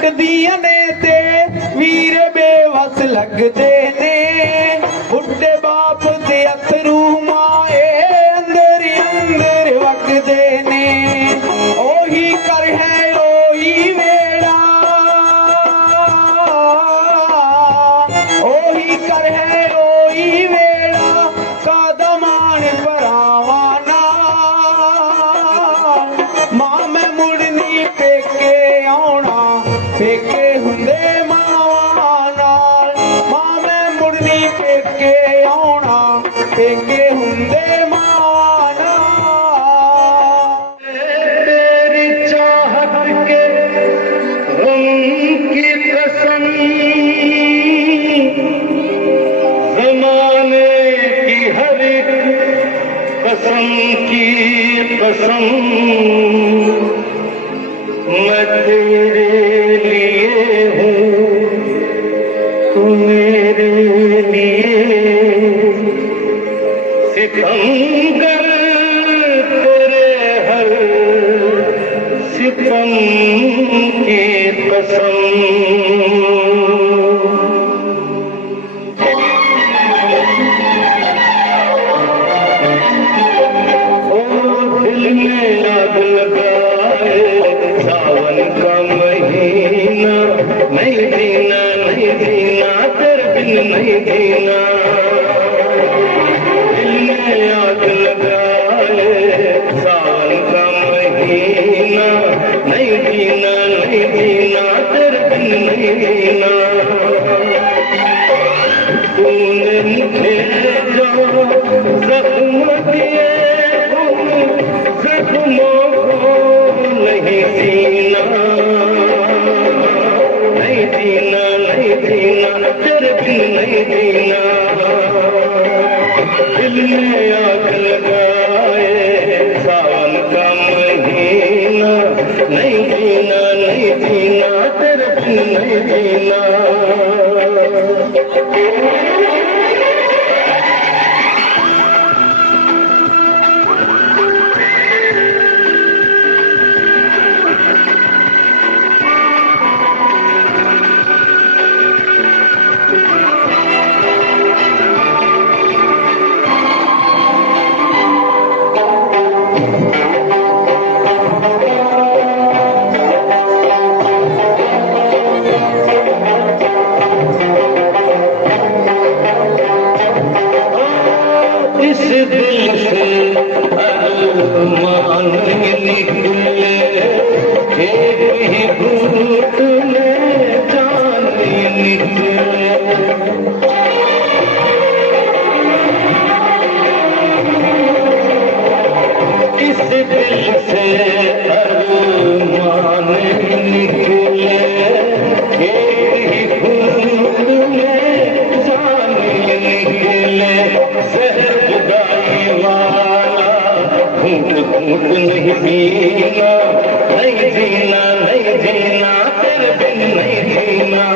तकदियां ने ते वीर बेवस लगदे ने बुढ़े बाप दे अथरू माए अंदर अंदर वगदे ने ओही कर है ओही वेड़ा ओही कर है ओही वेड़ा कादमान परावा नाल मां मैं मुड़नी पेके आउणा पेके हुंदे मावा नाल मां मैं मुड़नी पेके आउणा पेके हुंदे मावा नाल तेरी चाहत के गम की कसम ज़माने की हर एक कसम की कसम मैं तेरे लिए हूँ तू मेरे लिए सितमगर तेरे हर सितम की कसम आग लगाए सावन का महीना नहीं जीना तेरे बिन नहीं जीना दिल में आग लगाए सावन का महीना नहीं जीना तेरे बिन नहीं जीना तूने मुझे जो जख्म दिए जख्मों को नहीं जीना तेरे बिन नहीं जीना दिल में आग लगाए सावन का महीना नहीं जीना तेरे बिन नहीं जीना इस दिल से अरमान निकले एक ही घूट में जान निकले इस दिल से अरमान निकले एक ही घूट में जान निकले जुदाई वाला घूट घूट नहीं पीना नहीं जीना तेरे बिन नहीं जीना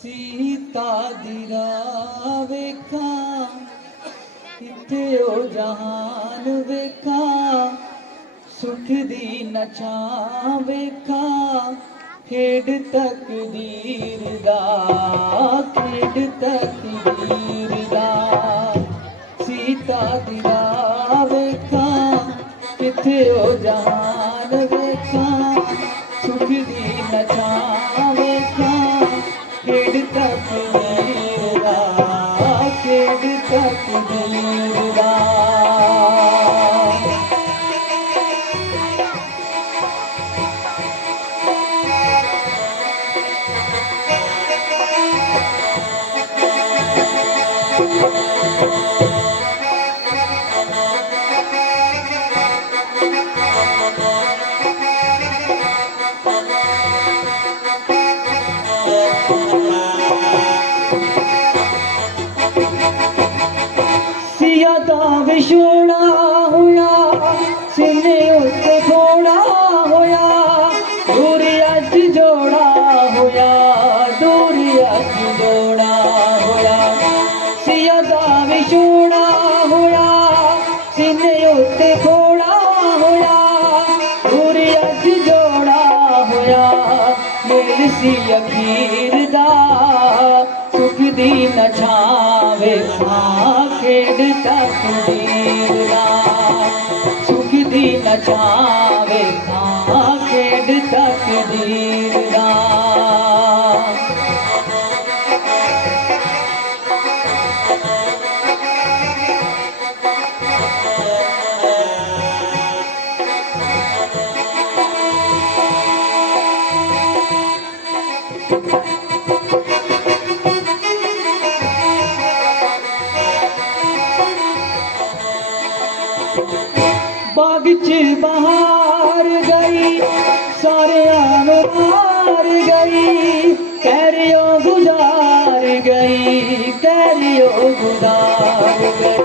सीता दी राह वेखां किथे ओ जहान वेखां सुख दी नछां वेखां खेड तकदीर दा सीता दी राह वेखां किथे ओ जहान वेखां सुख दी नछां वेखां खेड तकदीर दा सिया दा विछोड़ा होया सीने उत्ते थोड़ा होया दूरी अज जोड़ा होया दूरी अज जोड़ा होया सिया दा विछोड़ा होया सीने उत्ते थोड़ा होया दूरी अज जोड़ा होया मेल सी अखीर दा सुख दी न छावे खेड़ तकदीर दा सुख दी न छावे खेड़ तकदीर दा बाग च बहार गई सारे मार गई कैरियो गुजार गई कैरियो गुजार गई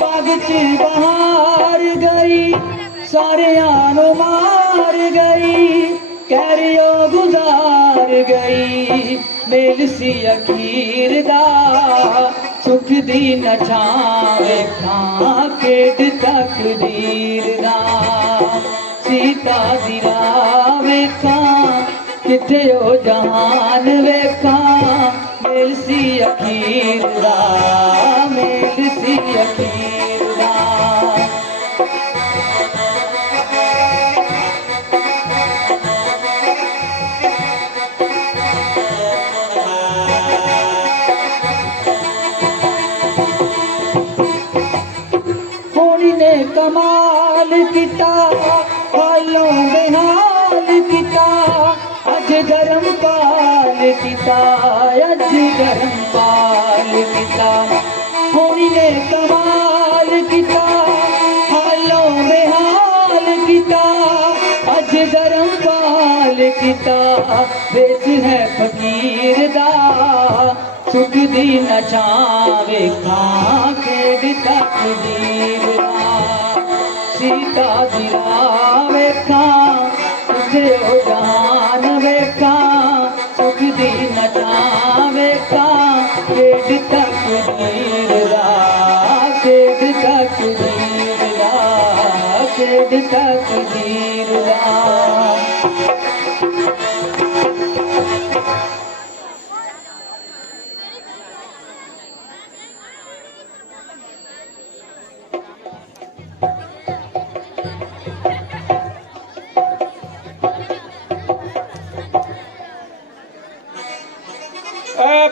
बाग च बहार गई सारे मार गई कैरियो गुजार गई मेल सी अखीर दा सुख दी न छावे खेड़ तकदीर दा सीता दी राह वेखां किथे ओ जहान वेखां मेल सी अखीर दा मेल सी अखीर दा ने कमाल किता हालों बेहाल किता अज गरम पाल किता अज गरम पाल किता होनी ने कमाल किता हालों बेहाल किता अज गरम पाल किता बेच है फकीर दा सुख दी न छावे खेड़ तकदीर दा सीता दी राह वेखां किथे ओ जहान वेखां सुख दी न छावे खेड़ तकदीर दा खेड़ तकदीर दा खेड़ तकदीर दा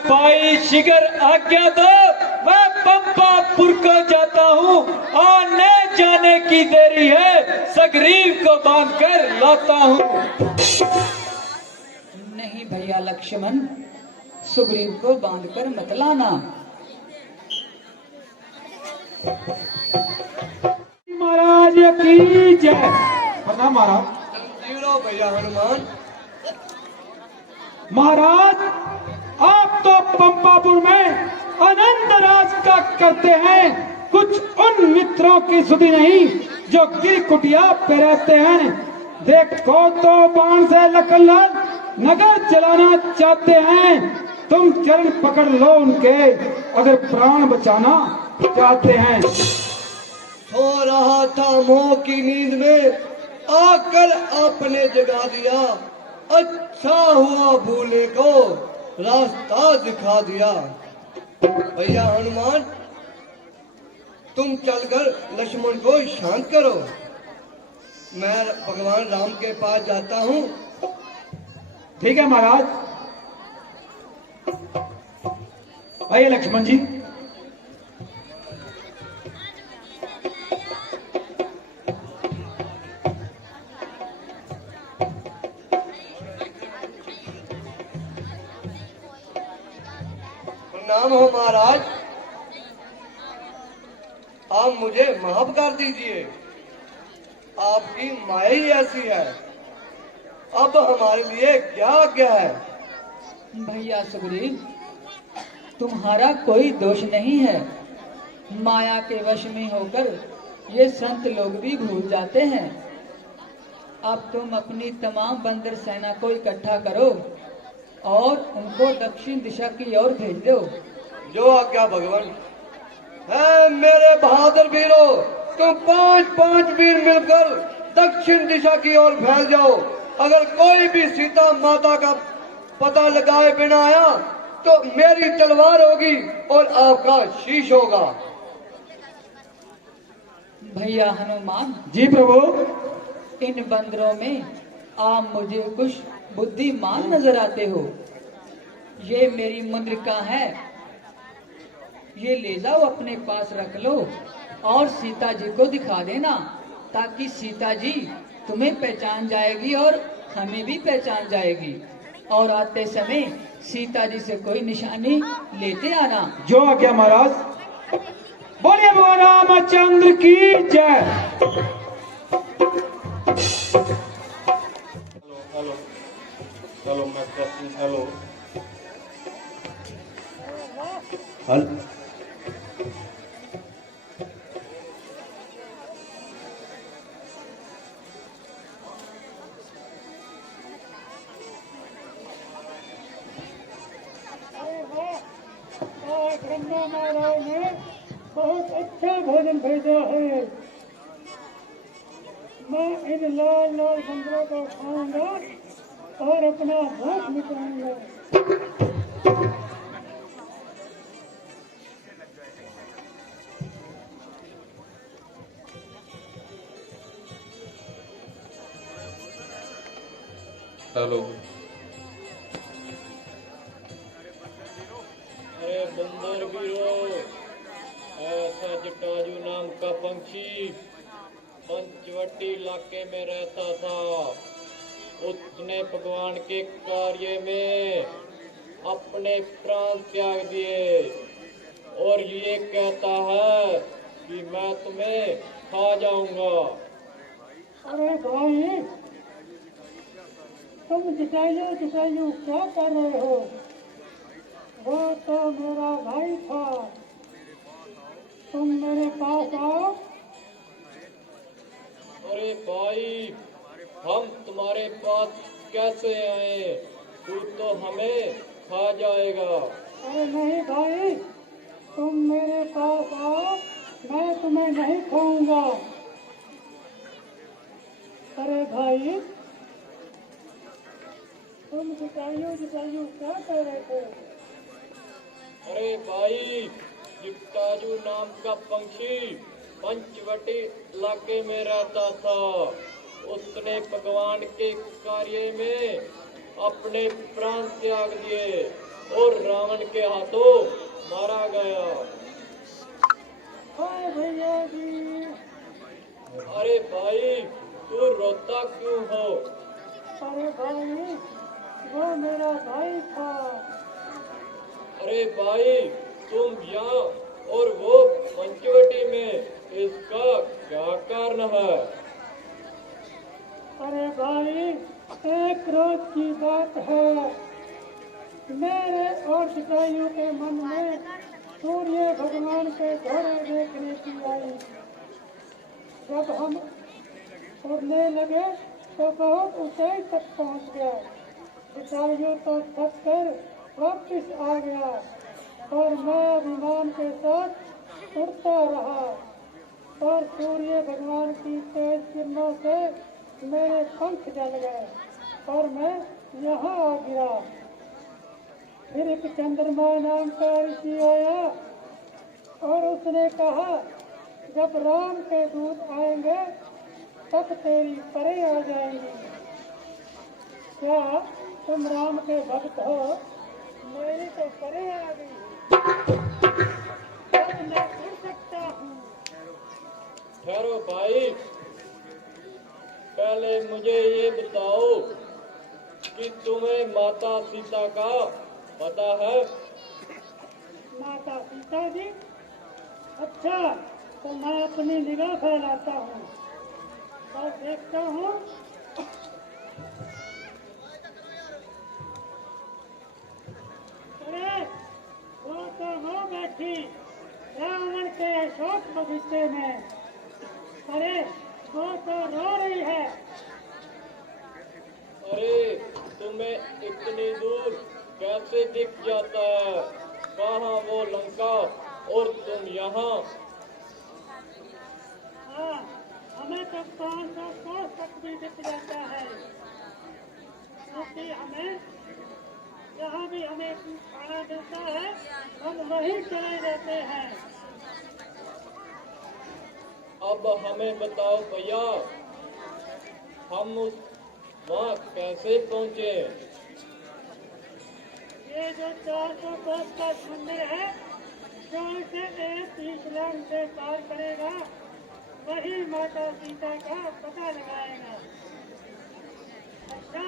भाई शिगर आज्ञा दो मैं पंपापुर को जाता हूँ और न जाने की देरी है सग्रीव को बांध कर लाता हूँ। नहीं भैया लक्ष्मण सुग्रीव को बांध कर मत लाना महाराज की जय। प्रणाम महाराज। जीरो भैया हनुमान। महाराज आप तो पंपापुर में अनंत राज का करते हैं कुछ उन मित्रों की सुधि नहीं जो गिर कुटिया पे रहते हैं। देखो तो बाण से लखनलाल नगर चलाना चाहते हैं तुम चरण पकड़ लो उनके अगर प्राण बचाना चाहते हैं। सो रहा था मोह की नींद में आकर आपने जगा दिया अच्छा हुआ भूले को रास्ता दिखा दिया। भैया हनुमान तुम चलकर लक्ष्मण को शांत करो मैं भगवान राम के पास जाता हूँ। ठीक है महाराज। आइए लक्ष्मण जी। प्रणाम हो महाराज आप मुझे माफ कर दीजिए आपकी माया ही ऐसी है अब हमारे लिए क्या आज्ञा है। भैया सुग्रीव तुम्हारा कोई दोष नहीं है माया के वश में होकर ये संत लोग भी भूल जाते हैं। अब तुम अपनी तमाम बंदर सेना को इकट्ठा करो और उनको दक्षिण दिशा की ओर भेज दो। जो आज्ञा भगवान। है मेरे बहादुर वीरों, तुम 5-5 वीर मिलकर दक्षिण दिशा की ओर फैल जाओ। अगर कोई भी सीता माता का पता लगाए बिना आया तो मेरी तलवार होगी और आपका शीश होगा। भैया हनुमान, जी प्रभु। इन बंदरों में आप मुझे कुछ बुद्धिमान नजर आते हो। ये मेरी मुद्रिका है, ये ले जाओ, अपने पास रख लो और सीता जी को दिखा देना, ताकि सीता जी तुम्हें पहचान जाएगी और हमें भी पहचान जाएगी। और आते समय सीता जी से कोई निशानी लेते आना। जो आज्ञा महाराज। बोलिए भगवान रामचंद्र की जय। हेलो हेलो मैं हेलो ब्रह्मा महाराज ने बहुत अच्छा भोजन भेजा है। मैं इन लाल लाल बंदरों को खाऊंगा और अपना भूख मिटाऊंगा। हेलो। अरे बंदर वीरो, ऐसा जटाजू नाम का पंछी पंचवटी इलाके में रहता था। उसने भगवान के कार्य में अपने प्राण त्याग दिए और ये कहता है कि मैं तुम्हें खा जाऊंगा। अरे भाई, तुम जटायु क्या कर रहे हो? वो तो मेरा भाई था। तुम मेरे पास आओ। अरे भाई, हम तुम्हारे पास कैसे आए? तू तो हमें खा जाएगा। अरे नहीं भाई, तुम मेरे पास आओ, मैं तुम्हें नहीं खाऊंगा। अरे भाई, तुम जटायु क्या कर रहे थे? अरे भाई, जिट्टाजू नाम का पंछी पंचवटी इलाके में रहता था। उसने भगवान के कार्य में अपने प्राण त्याग दिए और रावण के हाथों मारा गया। हाय भैया जी। अरे भाई, तू रोता क्यों हो? अरे भाई, वो मेरा भाई था। अरे भाई, तुम यहाँ और वो पंचवटी में, इसका क्या कारण है? अरे भाई, एक रोज की बात है। मेरे और जटायु के मन में सूर्य भगवान के घोड़े देखने की आई। जब हम उड़ने लगे तो बहुत ऊंचाई तक पहुंच गए। जटायु तो थक कर वापिस आ गया और मैं विमान के साथ उड़ता रहा और सूर्य भगवान की तेज किरणों से मेरे पंख जल गए और मैं यहाँ आ गिरा। फिर एक चंद्रमा नाम का ऋषि आया और उसने कहा, जब राम के दूत आएंगे तब तेरी परे आ जाएंगी। क्या तुम राम के भक्त हो? मेरी तो परे आ गई। अब मैं उड़ सकता हूँ। ठहरो भाई, पहले मुझे ये बताओ कि तुम्हें माता सीता का पता है? माता सीता जी? अच्छा, तो मैं अपनी निगाह फैलाता हूँ और देखता हूँ। अरे वो तो हो बैठी रावण के है शोक बगीचे में। अरे वो तो रो रही है। अरे तुम्हें इतनी दूर कैसे दिख जाता है? कहाँ वो लंका और तुम यहाँ? हाँ, हमें तो 500 कोस तक भी दिख जाता है, क्योंकि हमें जहाँ भी हमें खाना मिलता है हम वहीं चले जाते हैं। अब हमें बताओ भैया, हम उस वहाँ कैसे पहुँचे? ये जो 400 कोस का मंदिर है, जो इसे एक ही छलांग से पार करेगा वही माता सीता का पता लगाएगा। अच्छा,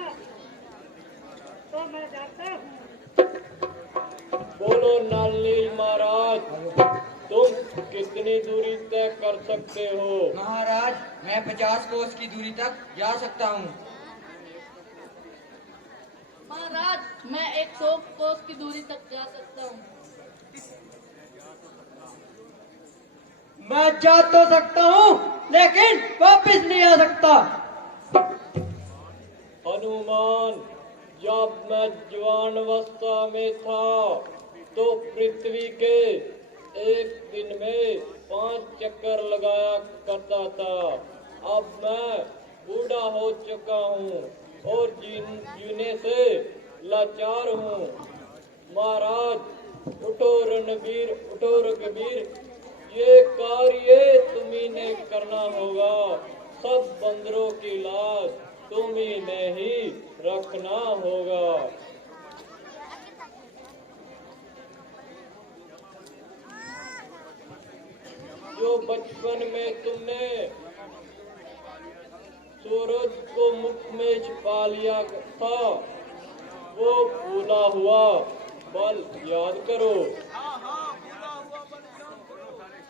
तो मैं जाता हूँ। बोलो नलनील महाराज, तुम कितनी दूरी तय कर सकते हो? महाराज, मैं 50 कोस की दूरी तक जा सकता हूँ। महाराज, मैं 100 कोस की दूरी तक जा सकता हूँ। मैं जा तो सकता हूँ लेकिन वापस नहीं आ सकता। हनुमान, जब मैं जवान अवस्था में था तो पृथ्वी के एक दिन में 5 चक्कर लगाया करता था। अब मैं बूढ़ा हो चुका हूँ और जीने से लाचार हूँ। महाराज, उठो रणवीर, उठो रघुवीर, ये कार्य तुम्ही ने करना होगा। सब बंदरों की लाज तुम्ही ने ही रखना होगा। जो बचपन में तुमने सूरज को मुख में छिपा लिया था, वो भूला हुआ बल याद करो।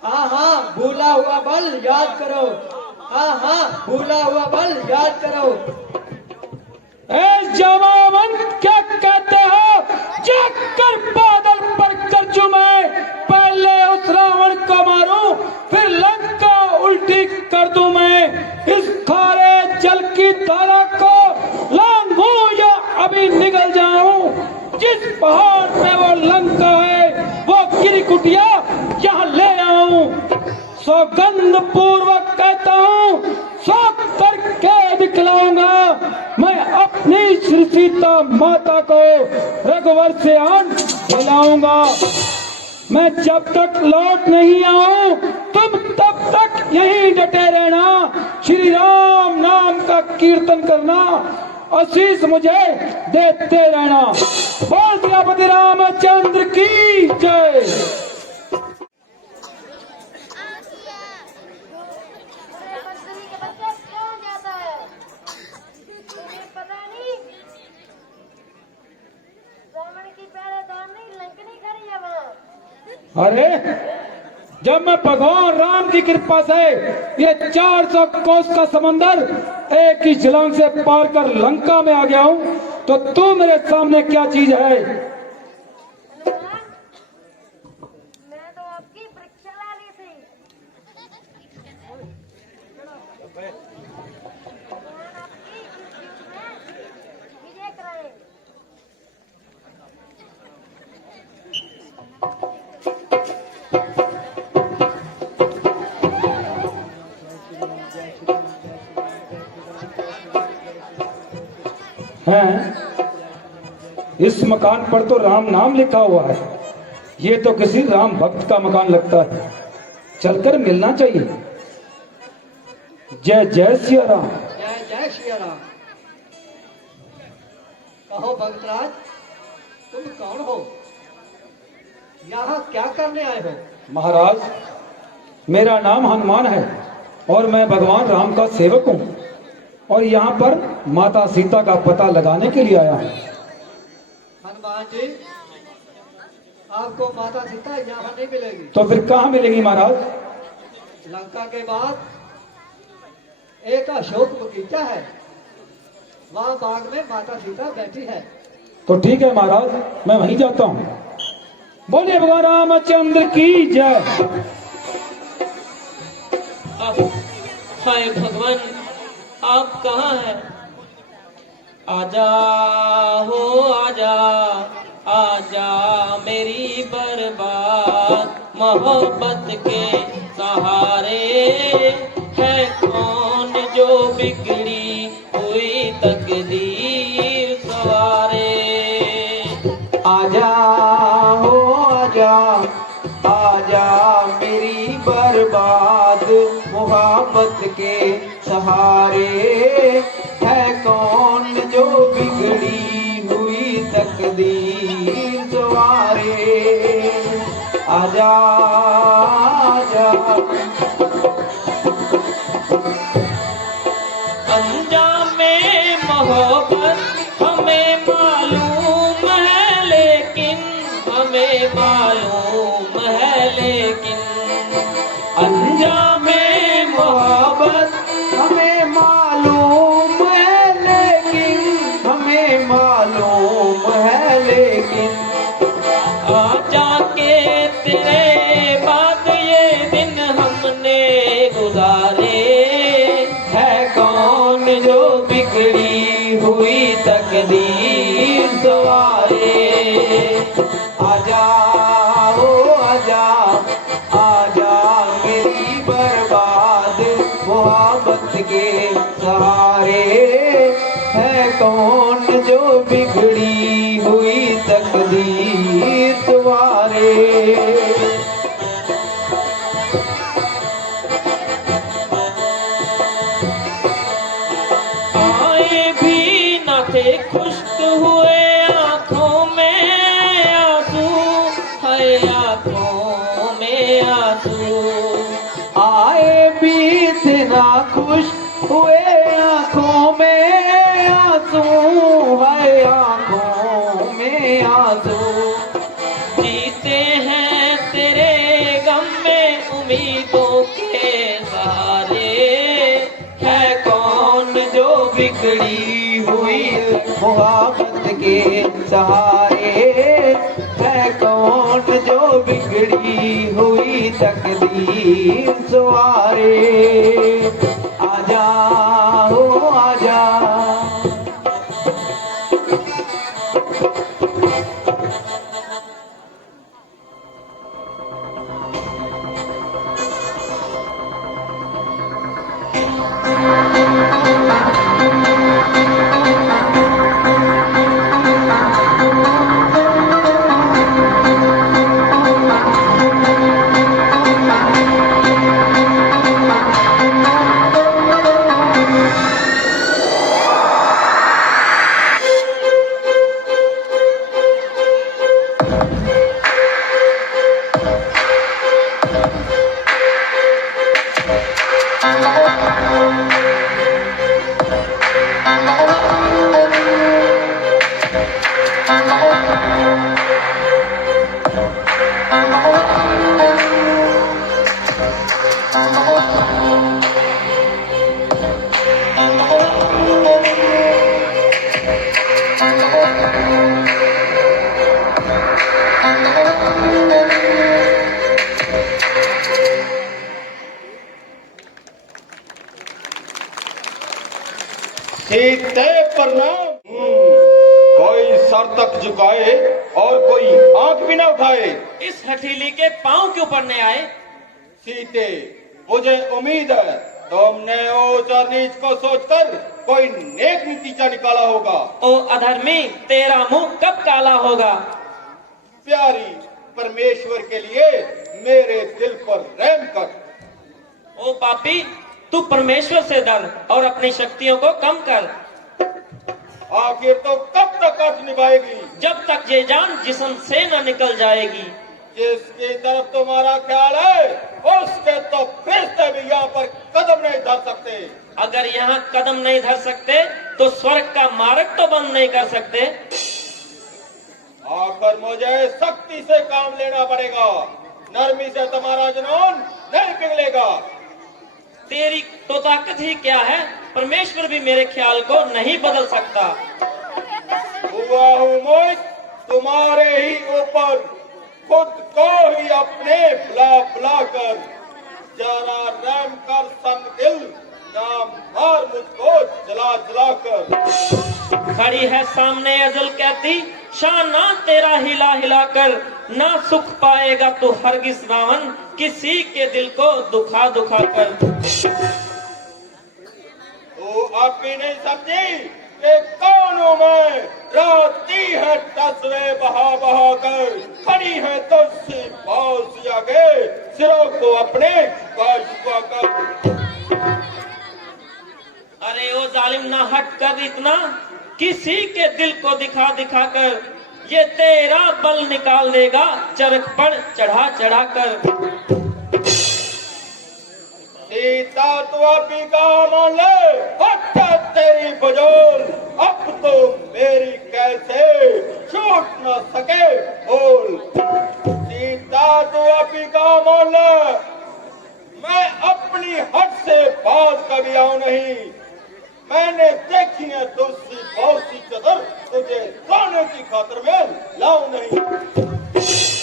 हाँ हाँ, भूला हुआ बल याद करो। हाँ हाँ, भूला हुआ बल याद करो। ए जवान, क्या कहते हो? जाकर बादल पर कर चुमे, पहले उस रावण को मारूं, फिर लंका उल्टी कर दूं मैं। इस खारे जल की धारा को लांघूं या अभी निगल जाऊं? जिस पहाड़ पे वो लंका है, वो गिरी कुटिया यहाँ ले आऊं। सौगंध पूर्वक कहता हूँ, सौ करके दिखलाऊंगा मैं अपनी श्री सीता माता को। रघुवर से आन दिलाऊंगा मैं। जब तक लौट नहीं आऊं, तुम तब तक यहीं डटे रहना। श्री राम नाम का कीर्तन करना, आशीष मुझे देते रहना। बोल द्रौपदी रामचंद्र की जय। अरे, जब मैं भगवान राम की कृपा से ये 400 कोस का समंदर एक ही छलांग से पार कर लंका में आ गया हूँ, तो तू मेरे सामने क्या चीज है? मैं तो आपकी परीक्षा ला ली थी। भगवान आपकी इस युद्ध में विजय कराए। हैं? इस मकान पर तो राम नाम लिखा हुआ है। ये तो किसी राम भक्त का मकान लगता है। चलकर मिलना चाहिए। जय जय सिया राम। जय जय श्री राम। कहो भक्तराज, तुम कौन हो? यहाँ क्या करने आए हो? महाराज, मेरा नाम हनुमान है और मैं भगवान राम का सेवक हूँ और यहाँ पर माता सीता का पता लगाने के लिए आया हूँ। हनुमान जी, आपको माता सीता यहाँ नहीं मिलेगी। तो फिर कहाँ मिलेगी महाराज? लंका के बाद एक अशोक बगीचा है, वहाँ बाग में माता सीता बैठी है। तो ठीक है महाराज, मैं वहीं जाता हूँ। बोलिए भगवान रामचंद्र की जय। हाय भगवान, आप कहाँ हैं? आजा हो आजा, आजा मेरी बर्बाद मोहब्बत के सहारे है कौन जो बिगड़ी हुई तकदीर सवारे। आजा हो आजा, आजा मेरी बर्बाद मोहब्बत के सहारे है कौन जो बिगड़ी हुई तकदीर सवारे। आजा आजा। अंजामे मोहब्बत हमें मालूम है, लेकिन हमें मालूम है, लेकिन अंजामे मोहब्बत हमें मालूम है, लेकिन हमें मालूम है, लेकिन आजा के तेरे बाद ये दिन हमने गुजारे है कौन जो बिगड़ी हुई तकदीर सवारे। आजा हो आजा, आजा मेरी बर्बाद मोहब्बत के सहारे है कौन जो बिगड़ी हुई तकदीर सवारे। आए भी न थे, खुश्क हुए आंखों में आंसू, है आंखों में आंसू। आए भी थे ना खुश हुए आंखों में आंसू, है आंखों में आंसू। जीते हैं तेरे गम में उम्मीदों के सहारे है कौन जो बिगड़ी हुई मोहब्बत के सहारे है कौन जो बिगड़ी हुई तकदीर सवारे। आजा हो आजा। सीते प्रणाम। कोई सर तक झुकाए और कोई आंख भी न उठाए। इस हठीली के पांव क्यों पड़ने आए? सीते, मुझे उम्मीद है तुमने ऊंच और नीच को सोचकर कोई नेक नतीजा निकाला होगा। ओ अधर्मी, तेरा मुंह कब काला होगा? प्यारी, परमेश्वर के लिए मेरे दिल पर रहम कर। ओ पापी, तू परमेश्वर से डर और अपनी शक्तियों को कम कर। आखिर तो कब तक अर्थ निभाएगी? जब तक ये जान जिस्म से न निकल जाएगी। जिसकी तरफ तुम्हारा ख्याल है उसके तो फरिश्ते भी यहाँ पर कदम नहीं धर सकते। अगर यहाँ कदम नहीं धर सकते तो स्वर्ग का मार्ग तो बंद नहीं कर सकते। आखिर मुझे सख्ती से काम लेना पड़ेगा। नरमी से तुम्हारा जुनून नहीं पिघलेगा। तेरी तो ताकत ही क्या है, परमेश्वर भी मेरे ख्याल को नहीं बदल सकता। हुआ हूँ मैं तुम्हारे ही ऊपर, खुद को ही अपने बुला बुला कर जरा रहम कर संग दिल, ना मार मुझको जला जला कर। खड़ी है सामने अजल कहती, शाना तेरा हिला हिला कर, ना सुख पाएगा तू हरगिज रावण, किसी के दिल को दुखा दुखा कर। तो आप भी नहीं समझी कि कौन हूं मैं? रोती है तस्वीर बहा बहा कर, खड़ी है तुझसे पास आगे, सिरों को अपने झुका कर। अरे ओ जालिम ना हट कर इतना, किसी के दिल को दिखा दिखा कर, ये तेरा बल निकाल देगा चरख पर चढ़ा चढ़ा कर। सीता तो अभी का मान ले, हट तेरी बजोल, अब तो मेरी कैसे छूट न सके बोल। सीता तो अभी का मान ले, मैं अपनी हद से बात कभी आऊं नहीं। मैंने देखी है तुझसे बहुत सी कदर, तुझे सोने की खातिर में लाऊं नहीं।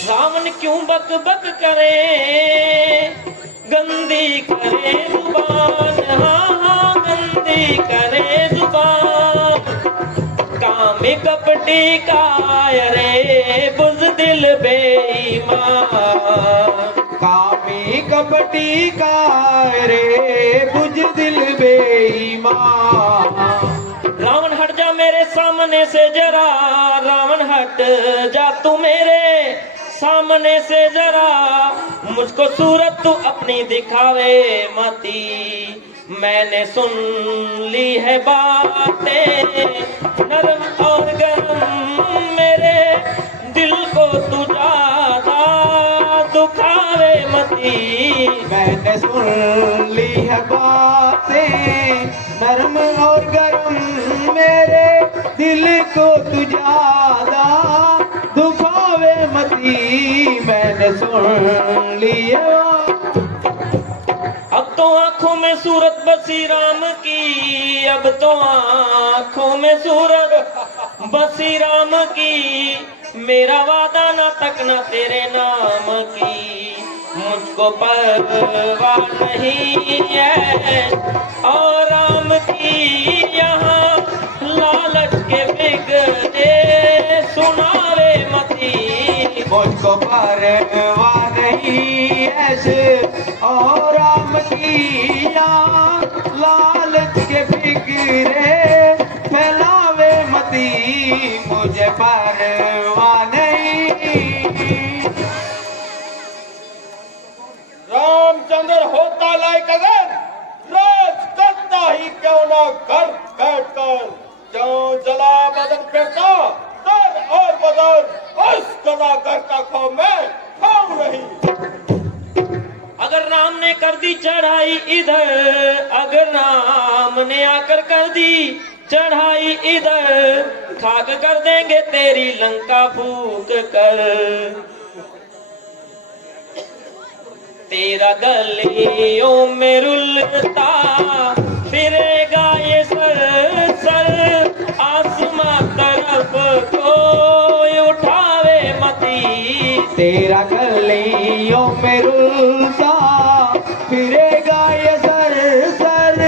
रावण क्यों बक बक करे, गंदी करे जुबान, हाँ गंदी करे जुबान, कामी कपटी का रे बुज़दिल बेईमान, कामी कपटी का रे बुज़दिल बेईमान। रावण हट जा मेरे सामने से जरा, रावण हट जा तू मेरे सामने से जरा, मुझको सूरत तू अपनी दिखावे मती। मैंने सुन ली है बातें नरम और गरम, मेरे दिल को तू ज्यादा दुखावे मती। मैंने सुन ली है बातें नरम और गरम, मेरे दिल को तू ज्यादा दुखावे मती। मैंने सुन ली है, अब तो आंखों में सूरत बसी राम की, अब तो आंखों में सूरत बसी राम की, मेरा वादा ना तक ना तेरे नाम की। मुझको परवाह नहीं है और राम की यहाँ लालच के बिगड़े सुनावे मती। मुझको परवाह नहीं ऐसे और राम की यहाँ लालच के फिक्रे फैलावे मती। मुझे परवाह नहीं। रामचंद्र होता लायक अगर राज करता ही क्यों ना घर बैठ कर, जो जला बदन फिरता दर और बदन, उस गदा घर का खो मैं खाऊं नहीं। अगर राम ने कर दी चढ़ाई इधर, अगर राम ने आकर कर दी चढ़ाई इधर, खाक कर देंगे तेरी लंका फूक कर। तेरा गलियों में रुलता फिरेगा ये सर सर, आसमां तरफ कोई उठावे मती। तेरा गलियों में रुलता फिरेगा ये सर सर,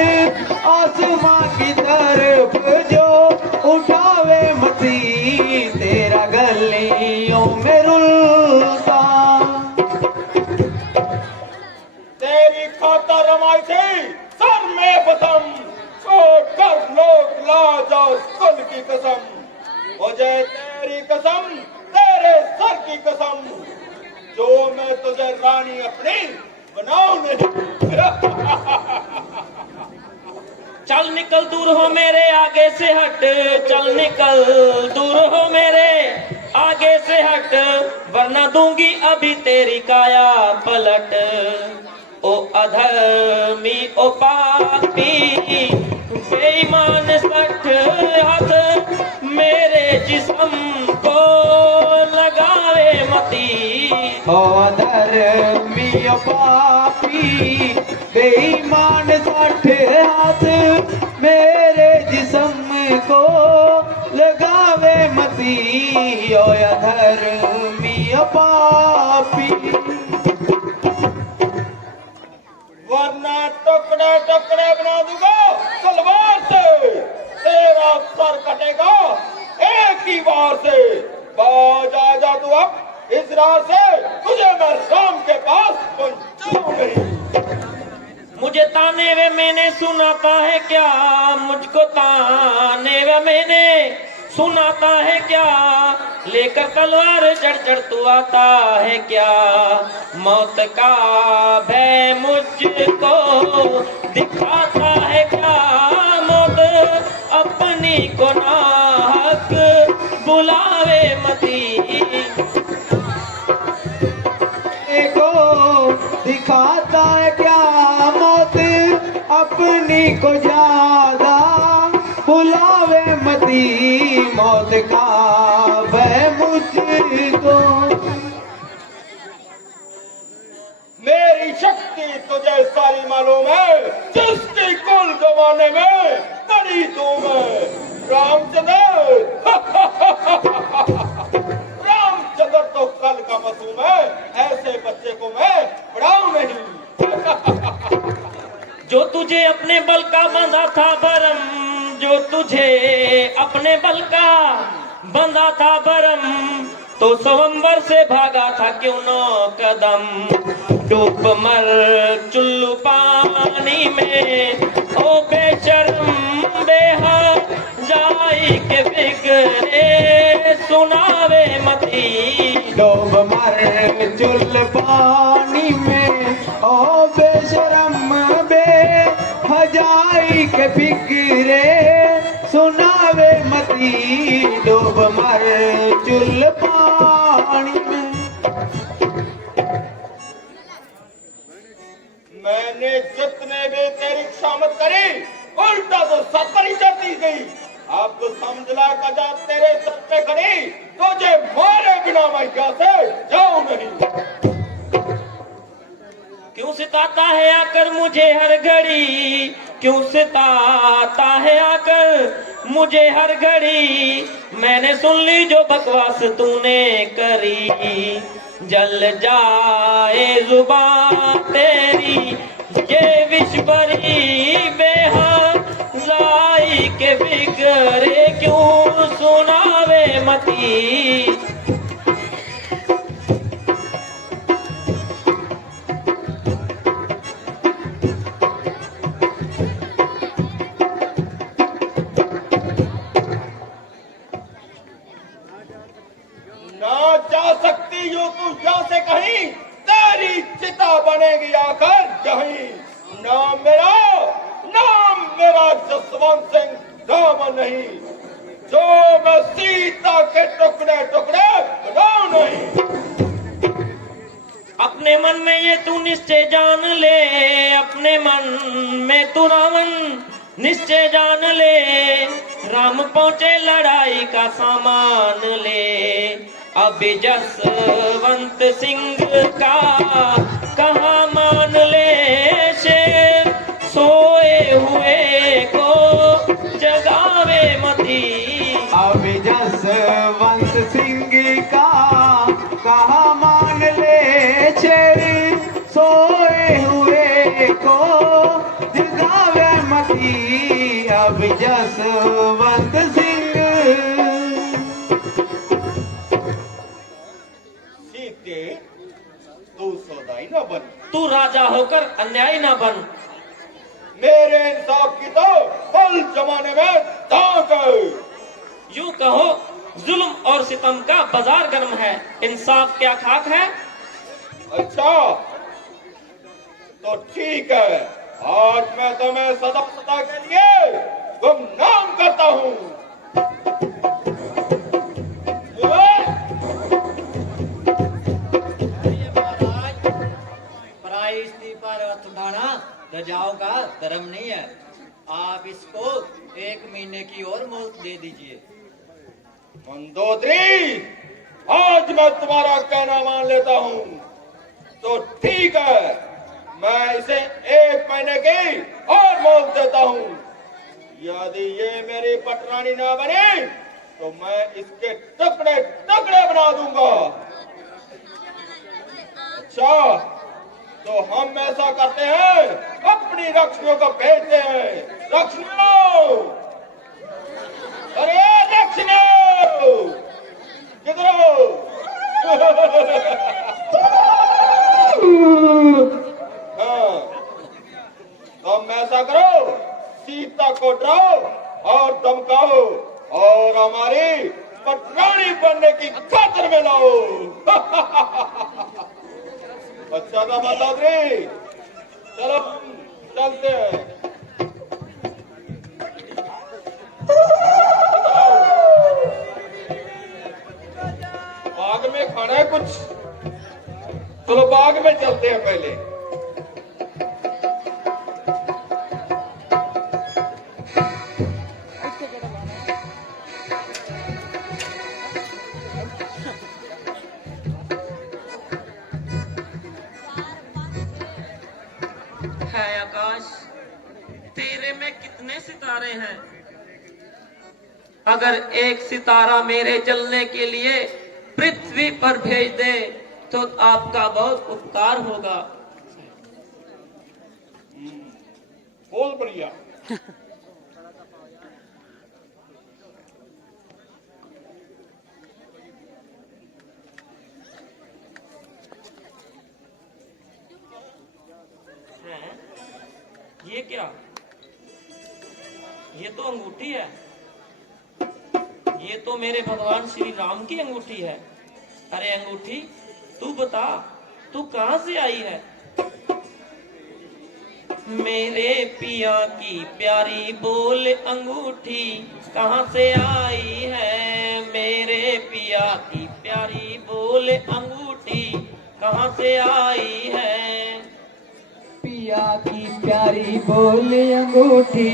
आसमां की तरफ जो उठावे मती। तेरा गलियों में रुलता। तेरी खाता रमाई थी सर में बसम, छोड़कर लोग ला जाओ कुल की कसम। मुझे तेरी कसम, तेरे सर की कसम, जो मैं तुझे रानी अपनी बनाऊं नहीं। चल निकल दूर हो मेरे आगे से हट, चल निकल दूर हो मेरे आगे से हट, वरना दूंगी अभी तेरी काया पलट। ओ अधर्मी ओ पापी बेईमान सठ हाथ मेरे जिस्म को लगावे मती। ओ धर्मी ओ पापी बेईमान सठ हाथ मेरे जिस्म को लगावे मती। ओ धर्मी ओ पापी। टुकड़े टुकड़े बना दूंगा तलवार से। तेरा सर कटेगा एक ही बार से। बाज आ जा तू अब इस राह से, तुझे मैं राम के पास पहुंचाऊं नहीं। मुझे ताने वे मैंने सुनाता है क्या, मुझको ताने वे मैंने सुनाता है क्या, लेकर तलवार चढ़ चढ़ तू आता है क्या, मौत का भय मुझको दिखाता है क्या, मौत अपनी को नाहक बुलावे मती को दिखाता है क्या, मौत अपनी को ज्यादा बुलावे मती, मौत का भय मुझको। मेरी शक्ति तुझे सारी मालूम है, जिसकी कुल जमाने में बड़ी धूम है। रामचंद्र रामचंद्र तो कल का मासूम है, ऐसे बच्चे को मैं पढ़ाऊं नहीं। जो तुझे अपने बल का बंधा था भरम, जो तुझे अपने बल का बंधा था भरम, तो स्वयंवर से भागा था क्यों 9 कदम, डूब मर चुल्लू पानी में ओ बेशर्म बेहद जाई के बिगड़े सुनावे मती, डूब मर चुल्लू पानी में ओ बेशर्म बेहजाई के बिगड़े सुनावे मती, डूब मर चुल्लू पानी में। मैंने जितने भी तेरी शामत करी, उल्टा तो सब पर ही चढ़ती गई। अब तो समझ ला कजा तेरे सर पे खड़ी, तुझे मारे बिना मैं यहाँ से जाऊं नहीं। क्यों सिताता है आकर मुझे हर घड़ी, क्यों सिताता है आकर मुझे हर घड़ी, मैंने सुन ली जो बकवास तूने करी, जल जाए जुबान तेरी ये विष भरी बेहजाई के बिगड़े क्यों सुनावे मती। ना जा सकती जो तू यहाँ से कहीं, तेरी चिता बनेगी आकर जहीं। नाम मेरा जसवंत सिंह राम नहीं, जो मैं सीता के टुकड़े टुकड़े बनाऊं नहीं। अपने मन में ये तू निश्चय जान ले, अपने मन में तू रावण निश्चय जान ले, राम पहुंचे लड़ाई का सामान ले, अभी जसवंत सिंह का कहा मान ले, शेर सोए हुए को जगावे मती, अभी जसवंत सिंह का कहा मान ले, शेर सोए हुए को जगावे मती, अभी जसवंत सिंह। सीते तू सौदाई न बन, तू राजा होकर अन्यायी ना बन, मेरे इंसाफ की तो कल जमाने में दांग है। यूं कहो जुल्म और सितम का बाजार गर्म है, इंसाफ क्या खाक है। अच्छा तो ठीक है, आज मैं तुम्हें सदा सदा के लिए गुमनाम करता हूँ। पराई स्त्री पर हाथ उठाना रजाओं का धर्म नहीं है। आप इसको 1 महीने की और मोहलत दे दीजिए। मंदोदरी, आज मैं तुम्हारा कहना मान लेता हूँ, तो ठीक है, मैं इसे 1 महीने की और मोहलत देता हूँ। यदि ये मेरी पटरानी ना बने तो मैं इसके टुकड़े टुकड़े बना दूंगा। अच्छा तो हम ऐसा करते हैं, अपनी रक्षियों को भेजते हैं। रक्षियों, अरे रक्षियों, किधर हो? हाँ, तुम ऐसा करो, सीता को डराओ और धमकाओ और हमारी पटरानी बनने की खातिर में लाओ। अच्छा था बहादुरी, चलो चलते हैं। बाग में खाना है कुछ, चलो बाग में चलते हैं पहले। है आकाश, तेरे में कितने सितारे हैं? अगर एक सितारा मेरे जलने के लिए पृथ्वी पर भेज दे तो आपका बहुत उपकार होगा। बहुत बढ़िया। ये क्या? ये तो अंगूठी है। ये तो मेरे भगवान श्री राम की अंगूठी है। अरे अंगूठी, तू बता, तू कहां से आई है? मेरे पिया की प्यारी बोल अंगूठी कहां से आई है? मेरे पिया की प्यारी बोल अंगूठी कहां से आई है? पिया की प्यारी बोल अंगूठी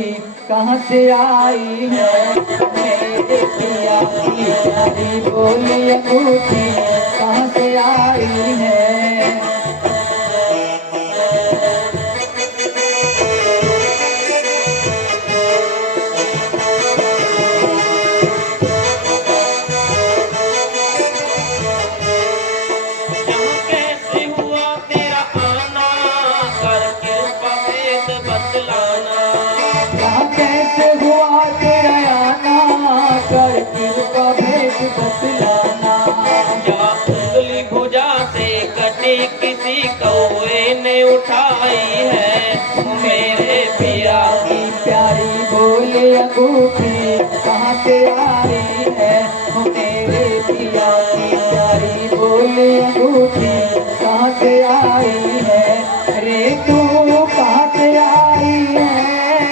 कहाँ से आई है? मेरे पिया की प्यारी बोल अंगूठी कहाँ से आई है? किसी कौए ने उठाई है मेरे पिया की प्यारी बोल अंगूठी कहाँ से आई है? मेरे पिया की प्यारी बोल अंगूठी कहाँ से आई है? रे तू कहाँ से आई है?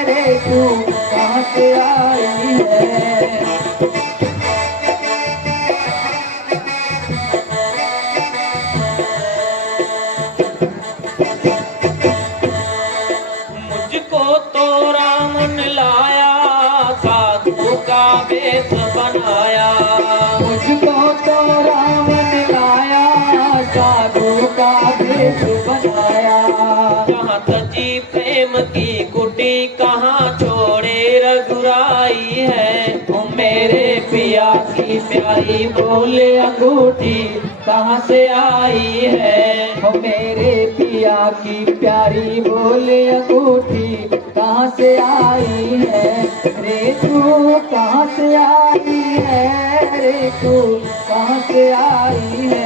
रे तू कहाँ से आई है? वेश बनाया। मुझको तो रावण लाया, साधु का वेश बनाया। कहाँ सजी प्रेम की कुटी, कहाँ छोड़े रघुराई है? मेरे पिया की प्यारी बोले अंगूठी कहाँ से आई है? मेरे पिया की प्यारी बोले अंगूठी कहाँ से आई है? रे तू कहाँ से आई है? रे तू कहाँ से आई है?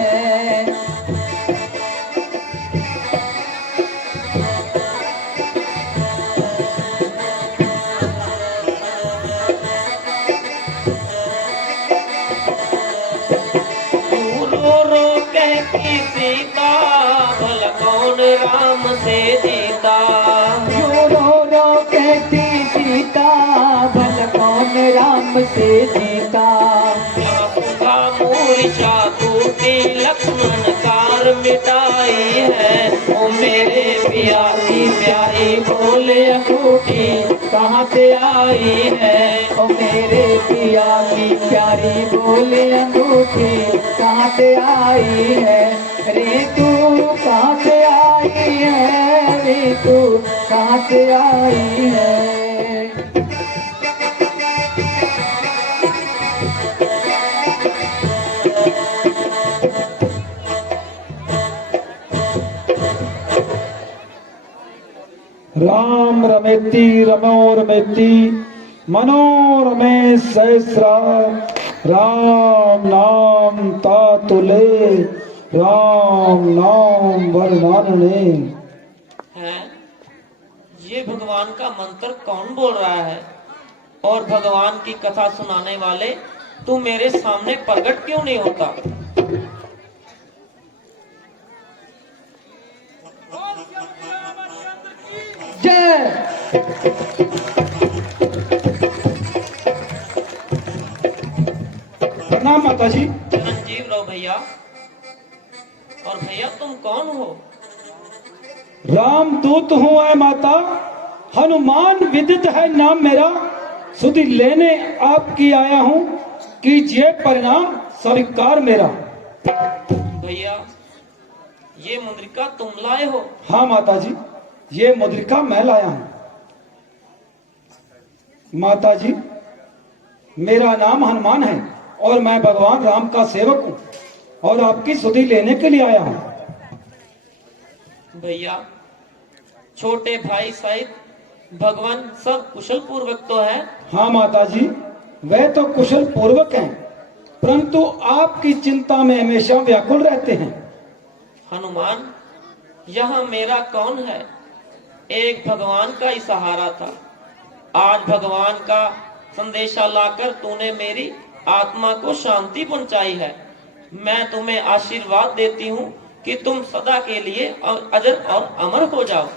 सीता भला कौन राम से जीता? रो कहती सीता भला कौन राम से जीता? सुधा मूर्छा टूटी लक्ष्मण कार मिटाई है। ओ मेरे पिया की प्यारी बोले अंगूठी कहाँ से आई है? ओ मेरे पिया की प्यारी बोले अंगूठी कहाँ से आई है? रे तू कहाँ से आई है? रे तू कहाँ से आई है? राम रमेति रमो रमेति मनोरमे सहस्रा राम नाम तातुले राम नाम वरदानने। है ये भगवान का मंत्र कौन बोल रहा है? और भगवान की कथा सुनाने वाले तू मेरे सामने प्रकट क्यों नहीं होता? जय। प्रणाम माता जी। चिरंजीव रहो भैया। और भैया तुम कौन हो? रामदूत हूँ ऐ माता, हनुमान विदित है नाम मेरा, सुधि लेने आपकी आया हूँ, कीजिए परिणाम स्वीकार मेरा। भैया ये मुद्रिका तुम लाए हो? हाँ माता जी, ये मुद्रिका मैं लाया हूँ। माता जी मेरा नाम हनुमान है और मैं भगवान राम का सेवक हूँ और आपकी सुधि लेने के लिए आया हूँ। भैया छोटे भाई सहित भगवान सब कुशल पूर्वक तो है? हाँ माता जी वह तो कुशल पूर्वक हैं, परंतु आपकी चिंता में हमेशा व्याकुल रहते हैं। हनुमान यहाँ मेरा कौन है? एक भगवान का ही सहारा था। आज भगवान का संदेशा लाकर तूने मेरी आत्मा को शांति पहुंचाई है। मैं तुम्हें आशीर्वाद देती हूँ कि तुम सदा के लिए अजर और अमर हो जाओ।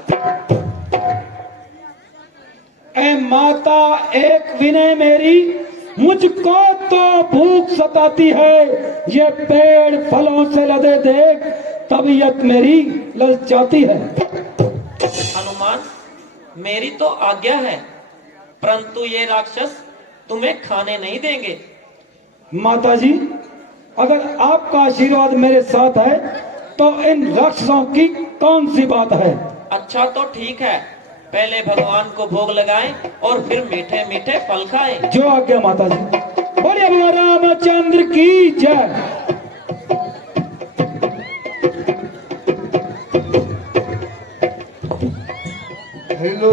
ऐ माता एक विनय मेरी, मुझको तो भूख सताती है, ये पेड़ फलों से लदे देख तबीयत मेरी ललचाती है। हनुमान मेरी तो आज्ञा है, परंतु ये राक्षस तुम्हें खाने नहीं देंगे। माता जी अगर आपका आशीर्वाद मेरे साथ है तो इन राक्षसों की कौन सी बात है? अच्छा तो ठीक है, पहले भगवान को भोग लगाएं और फिर मीठे मीठे फल खाएं। जो आज्ञा माता जी। बोलिए भगवान रामचंद्र की जय। हेलो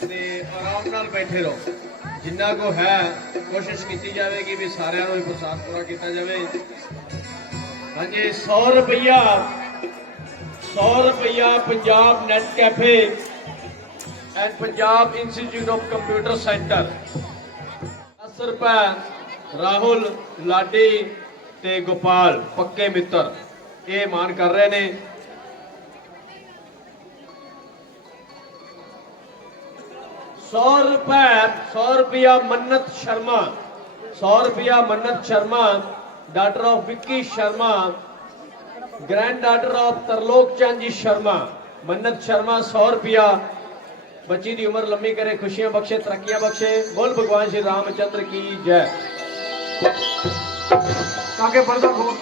ਤੇ ਆਰਾਮ ਨਾਲ ਬੈਠੇ ਰਹੋ। ਜਿੰਨਾ ਕੋ ਹੈ ਕੋਸ਼ਿਸ਼ ਕੀਤੀ ਜਾਵੇਗੀ ਵੀ ਸਾਰਿਆਂ ਨੂੰ ਪ੍ਰਸਾਦ ਪੂਰਾ ਕੀਤਾ ਜਾਵੇ। ਹਾਂਜੀ 100 ਰੁਪਇਆ Punjab net cafe and Punjab institute of computer centre. 10 ਰੁਪਏ ਰਾਹੁਲ ਲਾਡੀ ਤੇ ਗੋਪਾਲ ਪੱਕੇ ਮਿੱਤਰ ਇਹ ਮਾਨ ਕਰ ਰਹੇ ਨੇ। 100 रुपया मन्नत शर्मा, 100 रुपया Mannat Sharma, daughter of Vicky Sharma, granddaughter of Tarlok Chand ji Sharma. Mannat Sharma 100 रुपया। बच्ची की उम्र लंबी करे, खुशियां बख्शे, तरक्कियां बख्शे। बोल भगवान श्री रामचंद्र की जय। आगे पर्दा खोल।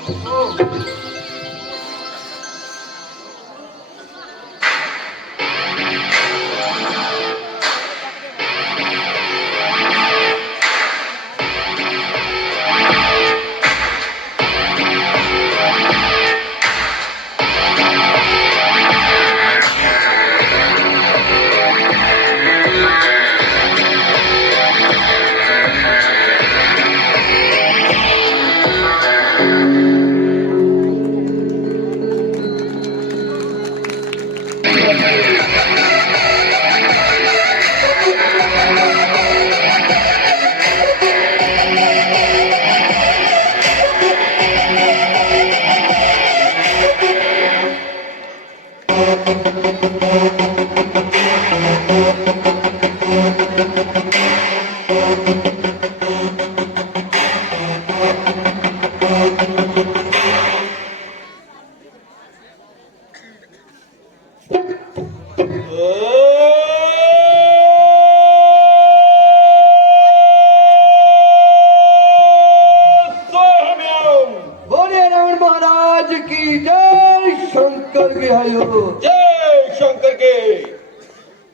जय शंकर के।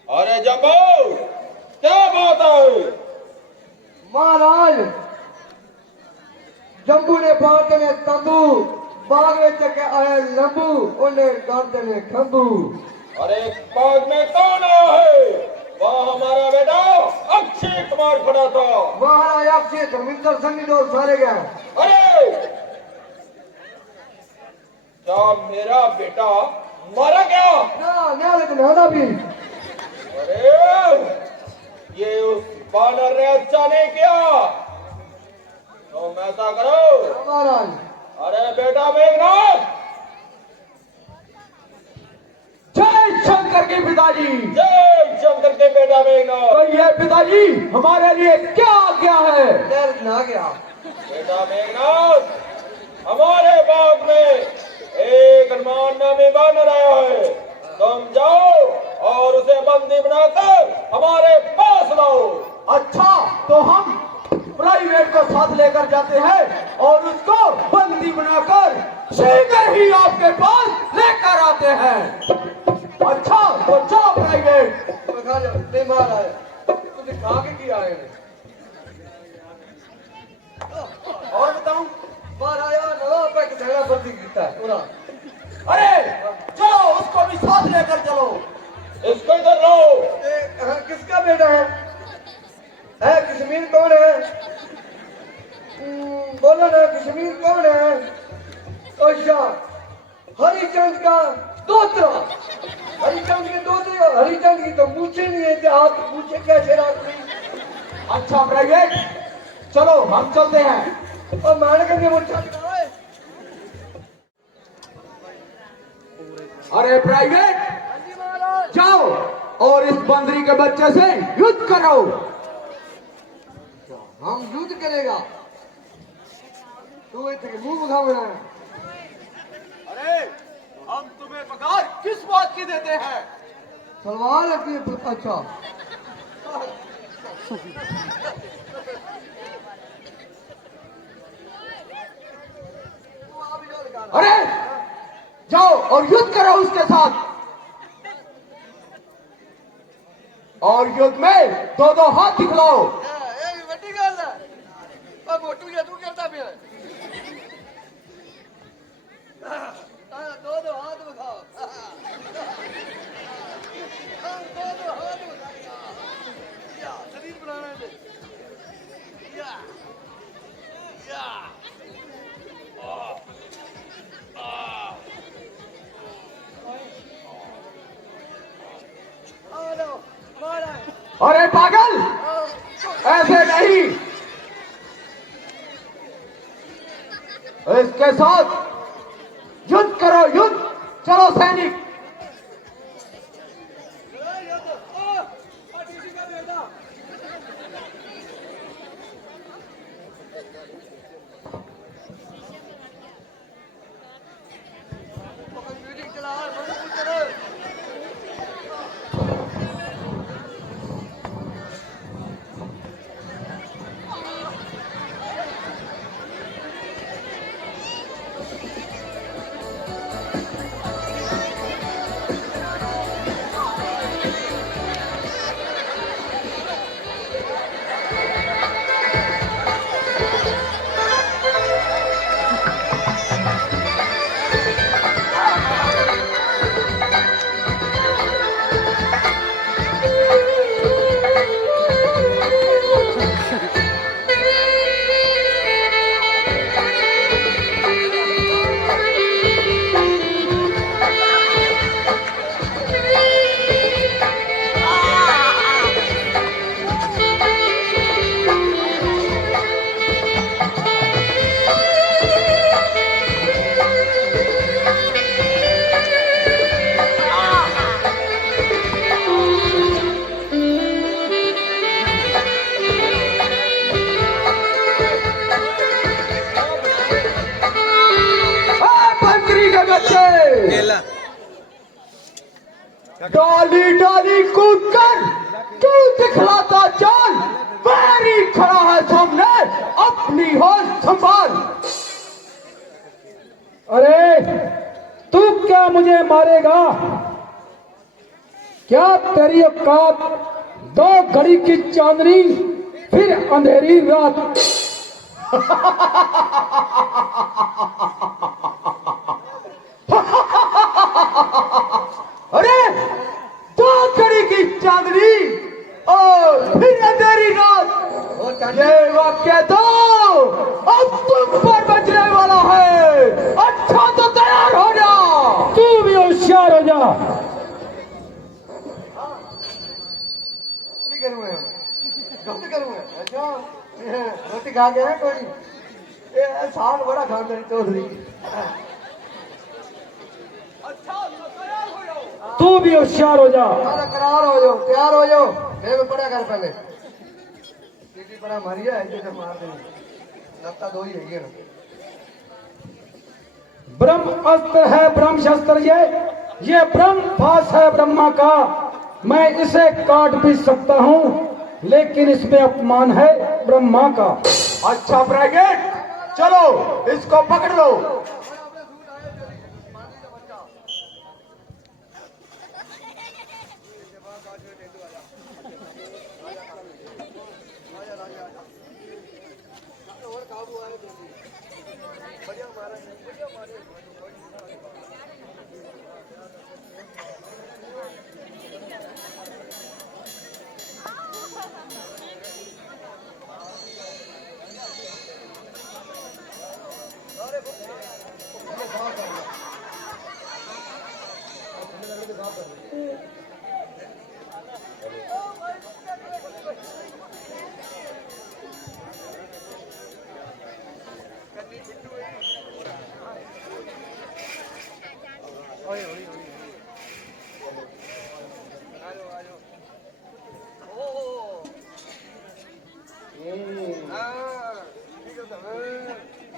अरे जम्बो क्या बात है महाराज? जम्बू ने बात ने तंबू, बाग में चके आए लंबू, उन्हें गाते ने खंबू। अरे बाग में कौन आया है? वहाँ हमारा बेटा अक्षय कुमार खड़ा था। महाराज अक्षय धर्मिंदर संगी दो सारे गए। अरे क्या मेरा बेटा मारा क्या? ना लेकिन आना भी। अरे ये उस बानर ने अच्छा नहीं किया तो मैं ऐसा करो महाराज। अरे बेटा मेघनाथ। जय शंकर के पिताजी। जय शंकर के बेटा मेघनाथ। तो ये पिताजी हमारे लिए क्या आज्ञा है? ना गया बेटा मेघनाथ, हमारे बाग में एक हनुमान नामी बानर आया है। तुम जाओ और उसे बंदी बनाकर हमारे पास लाओ। अच्छा, तो हम प्राइवेट को साथ लेकर जाते हैं और उसको बंदी बनाकर शीघ्र ही आपके पास लेकर आते हैं। अच्छा, तो चलो प्राइवेट। नहीं महाराज, तुझे खा के किया है। और बताऊं महाराज नवा पे कितना बंदी कीता है पूरा। अरे चलो उसको भी साथ लेकर चलो। इसको इधर लो। किसका बेटा है? कश्मीर कौन है? बोलो ना, कश्मीर कौन है? अच्छा, हरिचंद का दोतरा। हरिचंद के दोतरे। हरिचंद की तो पूछे नहीं है कि आप पूछे कैसे रात में। अच्छा प्राइवेट, चलो हम चलते हैं। और मान करके वो चलता है। अरे प्राइवेट, जाओ और इस बंदरी के बच्चे से युद्ध करो। हम युद्ध करेगा? तू इतने मुंह उठाओ। अरे हम तुम्हें पगार किस बात की देते हैं? सलवार लगती है। अच्छा अरे जाओ और युद्ध करो उसके साथ। और युद्ध में दो दो हाथ दिखलाओ। बड़ी गल है। अब मोटू ये तू करता भी है। दो दो हाथ दिखाओ। अरे पागल, ऐसे नहीं, इसके साथ युद्ध करो, युद्ध। चलो सैनिक। डाली डाली कूद कर तू दिखलाता चाल, बैरी खड़ा है सामने, अपनी होश संभाल। अरे तू क्या मुझे मारेगा? क्या तेरी औकात? 2 घड़ी की चांदनी फिर अंधेरी रात। अरे 2 घड़ी की चांदनी और फिर अंधेरी रात, ये वाक्य तो अब तुम पर बजने वाला है। अच्छा तो तैयार हो जा, तू भी होशियार हो जा। रोटी खा गया कोई? साल बड़ा खा मेरी चौधरी। तू भी होशियार हो जा। करार हो जाओ, तैयार हो जाओ। मेरे पड़ा कर पहले सीटी पड़ा मारिया है, मार देंगे। लगता 2 ही है ना। ब्रह्म अस्त्र है, ब्रह्म शस्त्र, ये ब्रह्म पास है ब्रह्मा का। मैं इसे काट भी सकता हूँ, लेकिन इसमें अपमान है ब्रह्मा का। अच्छा ब्रैकेट, चलो इसको पकड़ लो।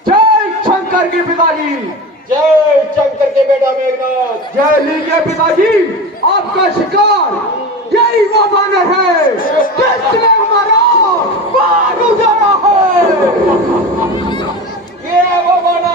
जय शंकर के पिताजी, जय शंकर के बेटा मेघनाथ। जय लीजिए पिताजी, आपका शिकार यही वो बानर है जिसने हमारा बाग उजाड़ा है। ये वो बानर।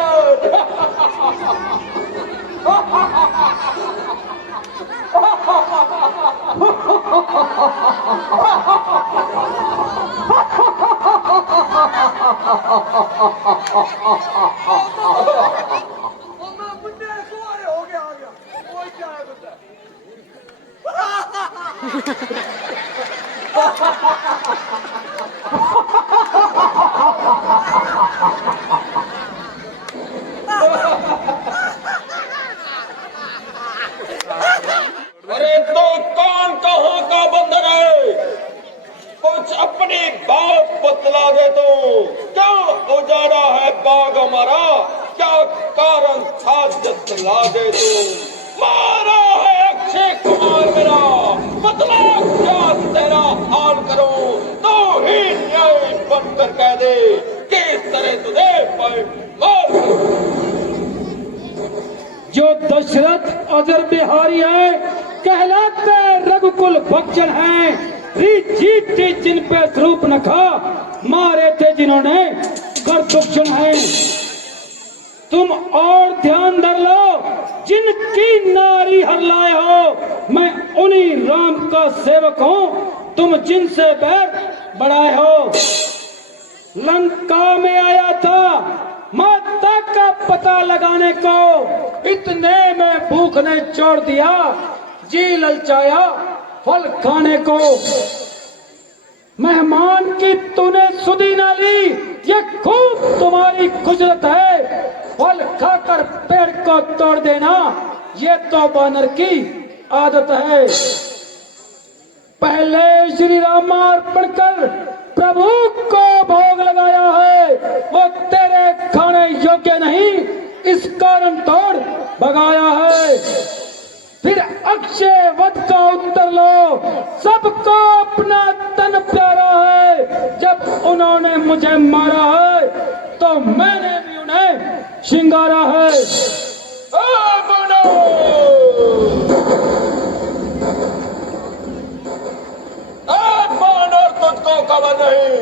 अरे तो कौन कहाँ का अपनी बात बतला दे तू, क्या उजाड़ा है बाग हमारा, क्या कारण था जतला दे तू। मारा है अक्षय कुमार मेरा, बतला क्या तेरा हाल करूं, तो ही न्याय बनकर कह दे किस तरह तुझे मैं मार करूं। जो दशरथ अजर बिहारी है, कहलाते रघुकुल भक्षण है, जीते जिन पे स्वरूप नखा, मारे थे जिन्होंने कर दुक्षण है। तुम और ध्यान धर लो, जिनकी नारी हर लाए हो, मैं उन्हीं राम का सेवक हूँ, तुम जिनसे बैर बढ़ाए हो। लंका में आया था माता का पता लगाने को, इतने में भूख ने छोड़ दिया, जी ललचाया फल खाने को। मेहमान की तूने सुधी ना ली, ये खूब तुम्हारी कुदरत है, फल खाकर पेड़ को तोड़ देना, ये तो बानर की आदत है। पहले श्री रामार्पण कर प्रभु को भोग लगाया है, वो तेरे खाने योग्य नहीं, इस कारण तोड़ भगाया है। फिर अक्षय वध का उत्तर लो, सबको अपना तन प्यारा है, जब उन्होंने मुझे मारा है तो मैंने भी उन्हें श्रृंगारा है। तुझको खबर नहीं,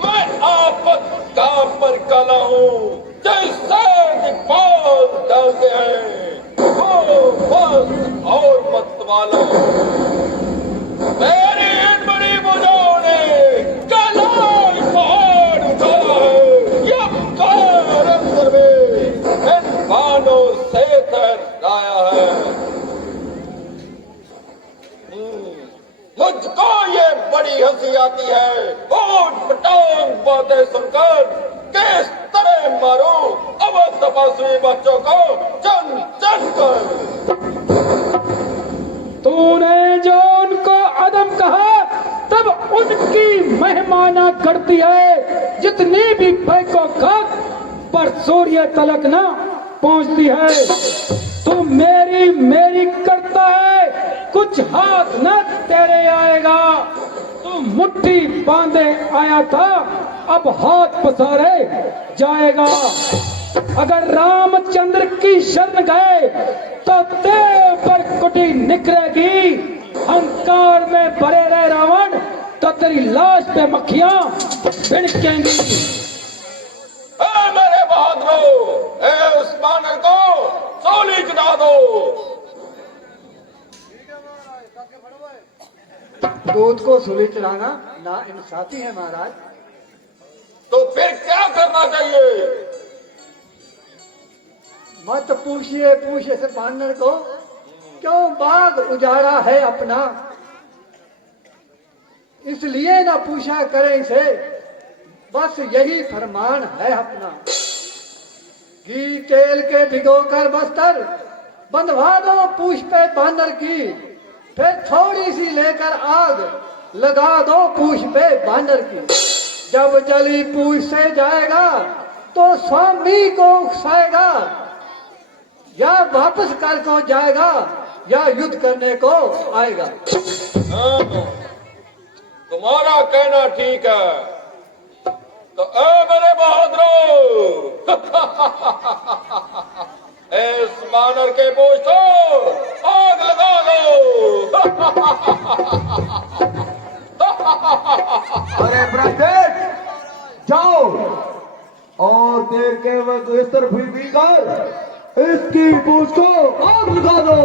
मैं आफत का पर कला हूँ, जैसे दीपाल डालते हैं वो बस और मत वाला। मेरी इन बड़ी बुझाओं ने कलाई पहाड़ उठाया है, ये कार अंदर में इन बानों से तैराया है। मुझको ये बड़ी हंसी आती है ऊट पटांग बातें सुनकर, किस तरह मारूं अब तपस्वी बच्चों को चन चन कर। तूने जो उनको अदम कहा, तब उनकी मेहमाना करती है, जितनी भी फेंको खाक पर सूर्य तलक ना पहुंचती है। तू मेरी मेरी करता है, कुछ हाथ न तेरे आएगा, तू मुट्ठी बांधे आया था, अब हाथ पसारे जाएगा। अगर रामचंद्र की शरण गए तो देव पर कुटी निकलेगी, अहंकार में भरे रहे रावण तो तेरी लाश पे मक्खियां भिड़केंगी। मेरे बहादुरों, उस बानर को सोली चढ़ा दो। दूध को सूली चढ़ाना ना इंसाफी है महाराज। तो फिर क्या करना चाहिए? मत पूछिए से बानर को, क्यों बाग उजाड़ा है अपना, इसलिए ना पूछा करें इसे, बस यही फरमान है अपना। घी तेल के भिगोकर बस्तर बंधवा दो पूछ पे बानर की, फिर थोड़ी सी लेकर आग लगा दो पूछ पे बानर की। जब जली पूछ से जाएगा तो स्वामी को उकसाएगा, या वापस कर को जाएगा या युद्ध करने को आएगा। तुम्हारा कहना ठीक है, तो मेरे बहादुरों, इस बानर के पूछ को आग लगा दो। अरे ब्रह्मदेव, जाओ और देर के वक्त इस तरफ भी कर, इसकी पूछ को आग लगा दो।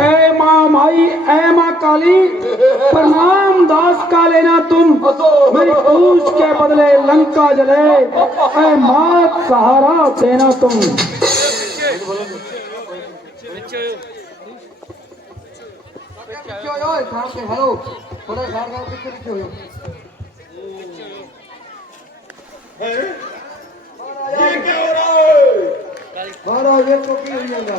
ऐ माँ माई, ऐ माँ काली, प्रणाम दास का लेना तुम, मेरी पूछ के बदले लंका जले, ऐ माँ सहारा देना तुम। हेलो, थोड़ा ये क्या हो रहा है? महाराज ये तो क्यों नहीं होगा?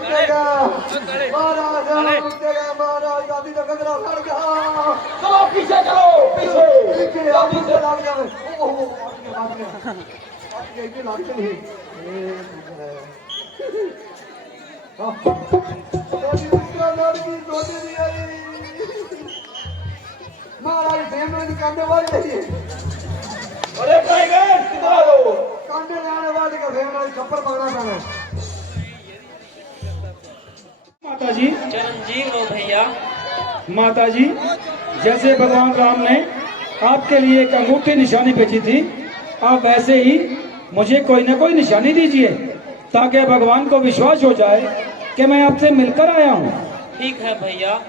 लुटेगा महाराज लुटेगा महाराज गादी का गगरा लड़ गया चलो पीछे चलो पीछे पीछे आगे से लग जाए ओहो आगे के लड़ के नहीं लड़की दी आई महाराज फेमन कांडे वाले अरे टाइगर किधर आ लो कांडे लाने वाले का फेमन चप्पल पकड़ा था माता जी चरणजीव लो भैया। माता जी, जैसे भगवान राम ने आपके लिए एक अंगूठी निशानी भेजी थी, आप वैसे ही मुझे कोई ना कोई निशानी दीजिए ताकि भगवान को विश्वास हो जाए कि मैं आपसे मिलकर आया हूँ। ठीक है भैया,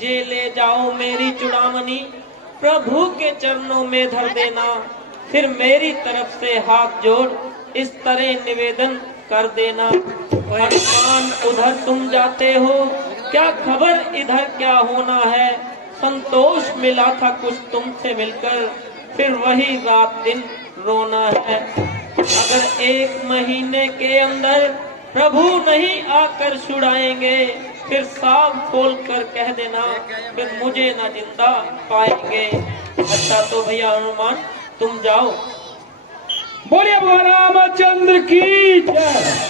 ये ले जाओ मेरी चूड़ामणि, प्रभु के चरणों में धर देना, फिर मेरी तरफ से हाथ जोड़ इस तरह निवेदन कर देना। हनुमान उधर तुम जाते हो, क्या खबर इधर क्या होना है, संतोष मिला था कुछ तुमसे मिलकर, फिर वही रात दिन रोना है। अगर 1 महीने के अंदर प्रभु नहीं आकर छुड़ाएंगे, फिर साफ खोल कर कह देना, फिर मुझे न जिंदा पाएंगे। अच्छा तो भैया हनुमान तुम जाओ। बोलिए भगवान रामचंद्र की जय।